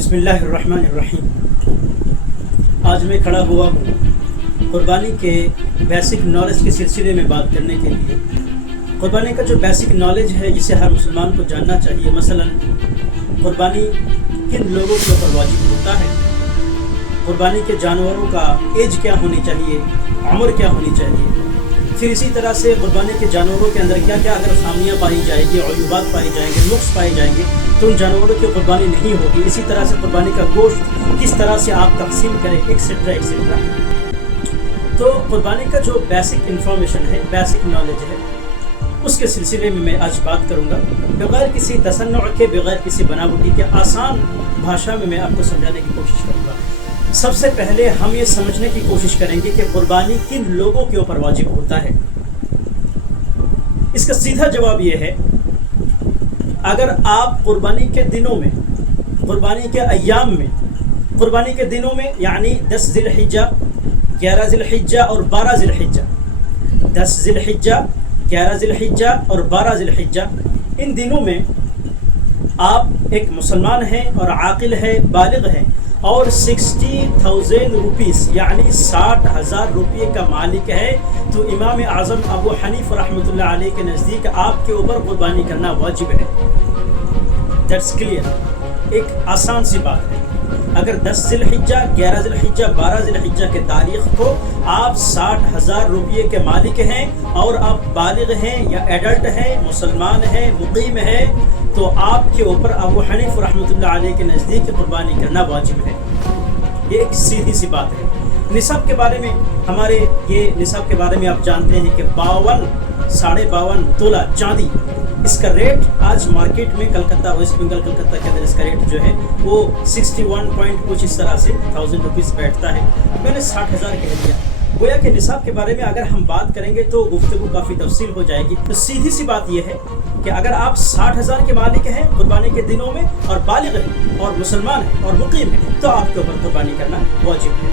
बिस्मिल्लाहिर्रहमानिर्रहीम। आज मैं खड़ा हुआ हूँ क़ुरबानी के बेसिक नॉलेज के सिलसिले में बात करने के लिए। क़ुरबानी का जो बेसिक नॉलेज है जिसे हर मुसलमान को जानना चाहिए, मसलन क़ुरबानी किन लोगों के ऊपर वाजिब होता है, क़ुरबानी के जानवरों का एज क्या होनी चाहिए, उम्र क्या होनी चाहिए, फिर इसी तरह से क़ुरबानी के जानवरों के अंदर क्या क्या अगर खामियाँ पाई जाएगी, अयूबात पाई जाएंगे, नुक्स पाए जाएंगे तो उन जानवरों की क़ुरबानी नहीं होगी। इसी तरह से क़ुरबानी का गोश्त किस तरह से आप तकसीम करें, एक्सेट्रा एक्सेट्रा। तो क़ुरबानी का जो बेसिक इन्फॉर्मेशन है, बेसिक नॉलेज है, उसके सिलसिले में मैं आज बात करूँगा बग़ैर किसी तसन्नुअ के, बग़ैर किसी बनावटी के, आसान भाषा में मैं आपको समझाने की कोशिश करूँगा। सबसे पहले हम ये समझने की कोशिश करेंगे कि क़ुरबानी किन लोगों के ऊपर वाजिब होता है। इसका सीधा जवाब ये है, अगर आप क़ुरबानी के दिनों में, क़ुरबानी के अय्याम में, क़ुरबानी के दिनों में यानी 10 ज़िलहिज्जा, 11 ज़िलहिज्जा और 12 ज़िलहिज्जा, 10 ज़िलहिज्जा, 11 ज़िलहिज्जा और 12 ज़िलहिज्जा, इन दिनों में आप एक मुसलमान हैं और आक़िल है, बालिग़ है और 60,000 रुपीस यानी 60,000 रुपये का मालिक है, तो इमाम आज़म अबू हनीफ़ रहमतुल्लाह अलैह के नज़दीक आपके ऊपर क़ुरबानी करना वाजिब है। दैट्स क्लियर, एक आसान सी बात है। अगर 10 ज़िलहिज्जा, 11 ज़िलहिज्जा, 12 ज़िलहिज्जा के तारीख़ को आप 60,000 रुपये के मालिक हैं और आप बालिग़ हैं या एडल्ट हैं, मुसलमान हैं, मुक़ीम हैं, तो आपके ऊपर अबू हनीफ़ रहमतुल्लाह अलैह के नज़दीक क़ुरबानी करना वाजिब है। ये एक सीधी सी बात है। निसाब के बारे में हमारे ये निसाब के बारे में आप जानते हैं कि 52 तोला चांदी, इसका रेट आज मार्केट में कलकत्ता, वेस्ट बंगाल कलकत्ता के अंदर इसका रेट जो है वो 61 पॉइंट कुछ इस तरह से 1000 रुपीज़ बैठता है। मैंने 60,000 कह दिया। गोया के निसाब के बारे में अगर हम बात करेंगे तो गुफ्तगू काफ़ी तफसील हो जाएगी। तो सीधी सी बात यह है कि अगर आप 60,000 के मालिक हैं क़ुरबानी के दिनों में और बालिग़ हैं और मुसलमान हैं और मुक़ीम हैं, तो आपके ऊपर क़ुरबानी करना वाजिब है।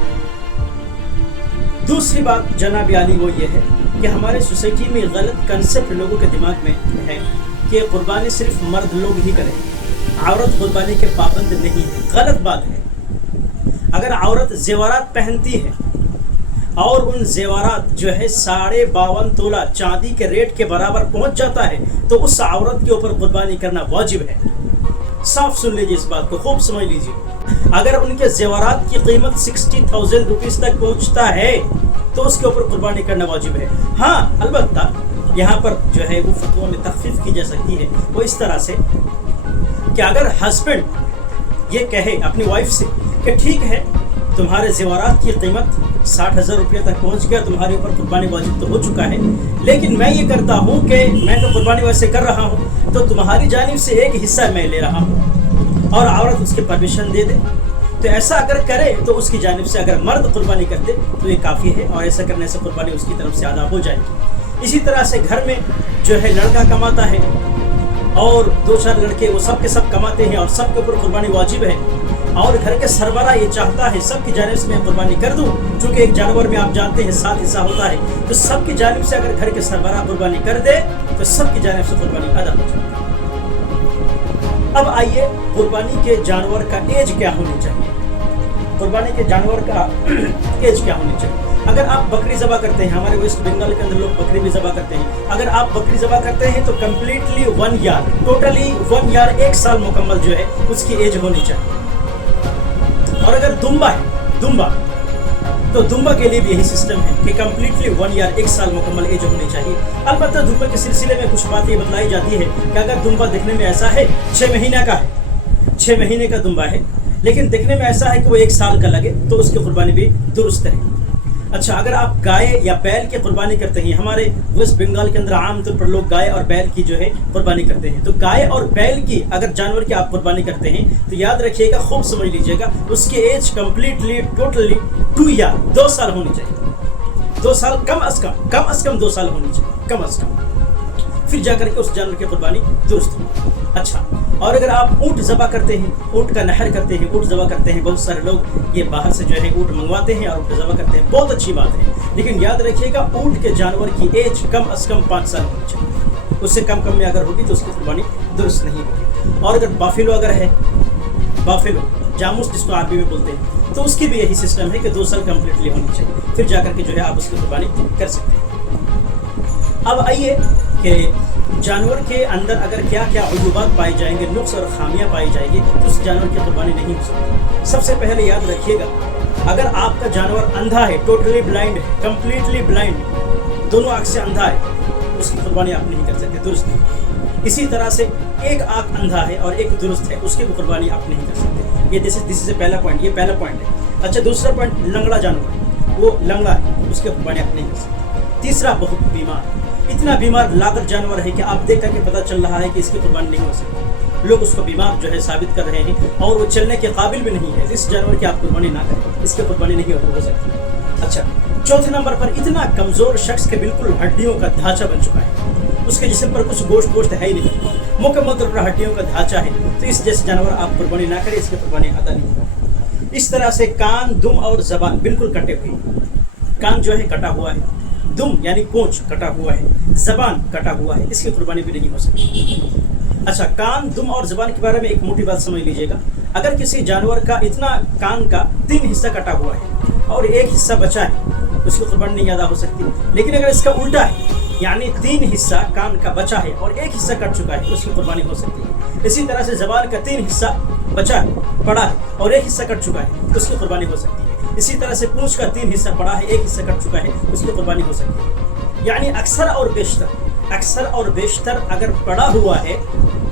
दूसरी बात जनाब आली वो ये है कि हमारे सोसाइटी में गलत कंसेप्ट लोगों के दिमाग में है कि क़ुरबानी सिर्फ मर्द लोग ही करें, औरत क़ुरबानी के पाबंद नहीं है। गलत बात है। अगर औरत ज़ेवरात पहनती है और उन ज़ेवरात जो है 52.5 तोला चांदी के रेट के बराबर पहुंच जाता है, तो उस औरत के ऊपर क़ुरबानी करना वाजिब है। साफ सुन लीजिए, इस बात को खूब समझ लीजिए। अगर उनके ज़ेवरात की कीमत 60,000 रुपीज़ तक पहुंचता है तो उसके ऊपर क़ुरबानी करना वाजिब है। हाँ, अलबत्ता यहाँ पर जो है वो फतवा में तखफीफ की जा सकती है, वो इस तरह से कि अगर हस्बैंड ये कहे अपनी वाइफ से कि ठीक है, तुम्हारे ज़ेवरात की कीमत 60,000 रुपये तक पहुँच गया, तुम्हारे ऊपर क़ुरबानी वाजिब तो हो चुका है, लेकिन मैं ये करता हूँ कि मैं तो क़ुरबानी वैसे कर रहा हूँ, तो तुम्हारी जानिब से एक हिस्सा मैं ले रहा हूँ, और औरत उसके परमिशन दे दे, तो ऐसा अगर करे तो उसकी जानिब से अगर मर्द क़ुरबानी कर दे तो ये काफ़ी है, और ऐसा करने से क़ुरबानी उसकी तरफ से अदा हो जाएगी। इसी तरह से घर में जो है लड़का कमाता है और 2-4 लड़के, वो सब के सब कमाते हैं और सब के ऊपर क़ुरबानी वाजिब है, और घर के सरबरा ये चाहता है सबकी जानिब से मैं क़ुरबानी कर दूं, चूँकि एक जानवर में आप जानते हैं 7 हिस्सा होता है, तो सबकी जानिब से अगर घर के सरबरा क़ुरबानी कर दे तो सबकी जानिब से क़ुरबानी अदा हो जाए। अब आइए, क़ुरबानी के जानवर का एज क्या होनी चाहिए। क़ुरबानी के जानवर का एज क्या होनी चाहिए। अगर आप बकरी ज़बा करते हैं, हमारे वेस्ट बंगाल के अंदर लोग बकरी भी ज़बा करते हैं, अगर आप बकरी ज़बा करते हैं तो कम्प्लीटली 1 ईयर, टोटली 1 ईयर, 1 साल मुकम्मल जो है उसकी एज होनी चाहिए। और अगर दुम्बा है, दुम्बा, तो दुम्बा के लिए भी यही सिस्टम है कि कम्प्लीटली 1 ईयर, 1 साल मुकम्मल एज होनी चाहिए। अलबत्ता दुम्बा के सिलसिले में कुछ बात ये बतलाई जाती है कि अगर दुम्बा दिखने में ऐसा है 6 महीने का है, 6 महीने का दुम्बा है, लेकिन दिखने में ऐसा है कि वो 1 साल का लगे, तो उसकी क़ुरबानी भी दुरुस्त है। अच्छा, अगर आप गाय या बैल की क़ुरबानी करते हैं, हमारे वेस्ट बंगाल के अंदर आमतौर पर लोग गाय और बैल की जो है क़ुरबानी करते हैं, तो गाय और बैल की अगर जानवर की आप क़ुरबानी करते हैं तो याद रखिएगा, खूब समझ लीजिएगा, उसकी एज कम्प्लीटली टोटली 2 ईयर, 2 साल होनी चाहिए। 2 साल कम अज़ कम 2 साल होनी चाहिए, कम अज़ कम, फिर जाकर के उस जानवर की क़ुरबानी दुरुस्त हो। अच्छा, और अगर आप ऊँट ज़बा करते हैं, ऊँट का नहर करते हैं, ऊँट ज़बा करते हैं, बहुत सारे लोग ये बाहर से जो है ऊँट मंगवाते हैं और ऊँट ज़बा करते हैं, बहुत अच्छी बात है, लेकिन याद रखिएगा ऊँट के जानवर की एज कम अज़ कम 5 साल होनी चाहिए। उससे कम में अगर होगी तो उसकी क़ुरबानी दुरुस्त नहीं होगी। और अगर बाफिलो अगर है, बाफिलो जामुस जिसको अरबी में बोलते हैं, तो उसकी भी यही सिस्टम है कि 2 साल कम्प्लीटली होनी चाहिए, फिर जाकर के जो है आप उसकी कुर्बानी कर सकते हैं। अब आइए कि जानवर के अंदर अगर क्या क्या अयूबात पाए जाएंगे, नुक्स और खामियां पाई जाएगी, तो उस जानवर की कुर्बानी नहीं हो सकती। सबसे पहले याद रखिएगा, अगर आपका जानवर अंधा है, टोटली ब्लाइंड है, कम्प्लीटली ब्लाइंड, दोनों आँख से अंधा है, उसकी कुर्बानी आप नहीं कर सकते, दुरुस्त नहीं। इसी तरह से एक आँख अंधा है और एक दुरुस्त है, उसकी कुर्बानी आप नहीं कर सकते। ये दिस इज पहला पॉइंट, ये पहला पॉइंट है। अच्छा, दूसरा पॉइंट, लंगड़ा जानवर, वो लंगड़ा है, उसकी कुर्बानी आप नहीं कर सकते। तीसरा, बहुत बीमार, इतना बीमार लागत जानवर है कि आप देख करके पता चल रहा है कि इसकी कुर्बानी नहीं हो सकती, लोग उसको बीमार जो है साबित कर रहे हैं और वो चलने के काबिल भी नहीं है, इस जानवर की आप कुर्बानी ना करें, इसकी कुर्बानी नहीं हो सकती। अच्छा, चौथे नंबर पर, इतना कमज़ोर शख्स के बिल्कुल हड्डियों का ढांचा बन चुका है, उसके जिस्म पर कुछ गोश्त है ही नहीं, मुकम्मल तौर पर हड्डियों का ढांचा है, तो इस जैसे जानवर आप कुर्बानी ना करें, इसकी कुर्बानी अदा नहीं होगी। इस तरह से कान, दुम और ज़बान बिल्कुल कटे हुए, कान जो है कटा हुआ है, दुम यानी पूंछ कटा हुआ है, ज़बान कटा हुआ है, इसकी कुर्बानी भी नहीं हो सकती। अच्छा, कान, दुम और ज़बान के बारे में एक मोटी बात समझ लीजिएगा। अगर किसी जानवर का इतना कान का 3 हिस्सा कटा हुआ है और 1 हिस्सा बचा है, उसकी कुर्बानी नहीं अदा हो सकती। लेकिन अगर इसका उल्टा है, यानी 3 हिस्सा कान का बचा है और 1 हिस्सा कट चुका है, उसकी कुर्बानी हो सकती है। इसी तरह से ज़बान का 3 हिस्सा बचा है, पड़ा है और 1 हिस्सा कट चुका है, तो उसकी कुर्बानी हो सकती है। इसी तरह से पूंछ का 3 हिस्सा पड़ा है, 1 हिस्सा कट चुका है, उसकी कुर्बानी हो सकती है। यानी अक्सर और बेशतर अगर पड़ा हुआ है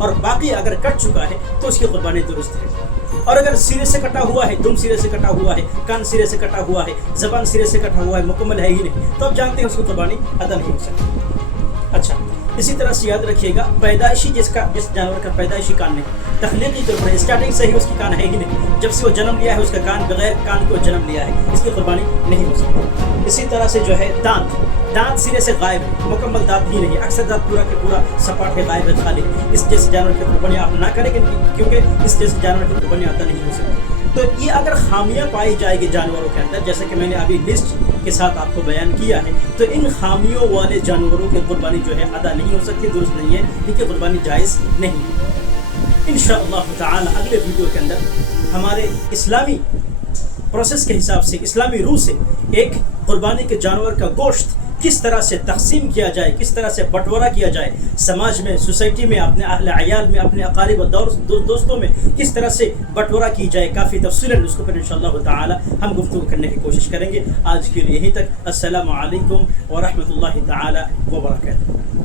और बाकी अगर कट चुका है, तो उसकी कुर्बानी दुरुस्त है। और अगर सिरे से कटा हुआ है, दुम सिरे से कटा हुआ है, कान सिरे से कटा हुआ है, ज़बान सिरे से कटा हुआ है, मुकम्मल है ही नहीं, तो आप जानते हैं उसकी कुर्बानी अदा नहीं हो सकती। अच्छा, इसी तरह से याद रखिएगा, पैदाइशी जिस जानवर का पैदाइशी कान नहीं, तख्लीकी तौर पर स्टार्टिंग से ही उसकी कान है ही नहीं, जब से वो जन्म लिया है उसका कान बगैर कान को जन्म लिया है, इसकी कुर्बानी नहीं हो सकती। इसी तरह से जो है दांत सिरे से गायब है, मुकम्मल दांत ही नहीं, अक्सर दांत पूरा के पूरा सपाट है, गायब है, खाली। इस जैसे जानवर की कुर्बानी आप ना करें, क्योंकि इस जैसे जानवर की कुर्बानी अदा नहीं हो सकती। तो ये अगर खामियां पाई जाएगी जानवरों के अंदर, जैसे कि मैंने अभी लिस्ट के साथ आपको बयान किया है, तो इन खामियों वाले जानवरों की कुर्बानी जो है अदा नहीं हो सकती, दुरुस्त नहीं है, इनकी कुर्बानी जायज़ नहीं है। इंशाअल्लाह ताला अगले वीडियो के अंदर हमारे इस्लामी प्रोसेस के हिसाब से, इस्लामी रूह से एक कुर्बानी के जानवर का गोश्त किस तरह से तकसीम किया जाए, किस तरह से बंटवारा किया जाए, समाज में, सोसाइटी में, अपने अहले अयाल में, अपने अकारिब और दोस्तों में किस तरह से बंटवारा की जाए, काफ़ी तफसीलन उसको पर इंशाअल्लाह ताला हम गुफ्तगू करने की कोशिश करेंगे। आज के लिए यहीं तक। अस्सलामु अलैकुम व रहमतुल्लाहि ताला व बरकातहू।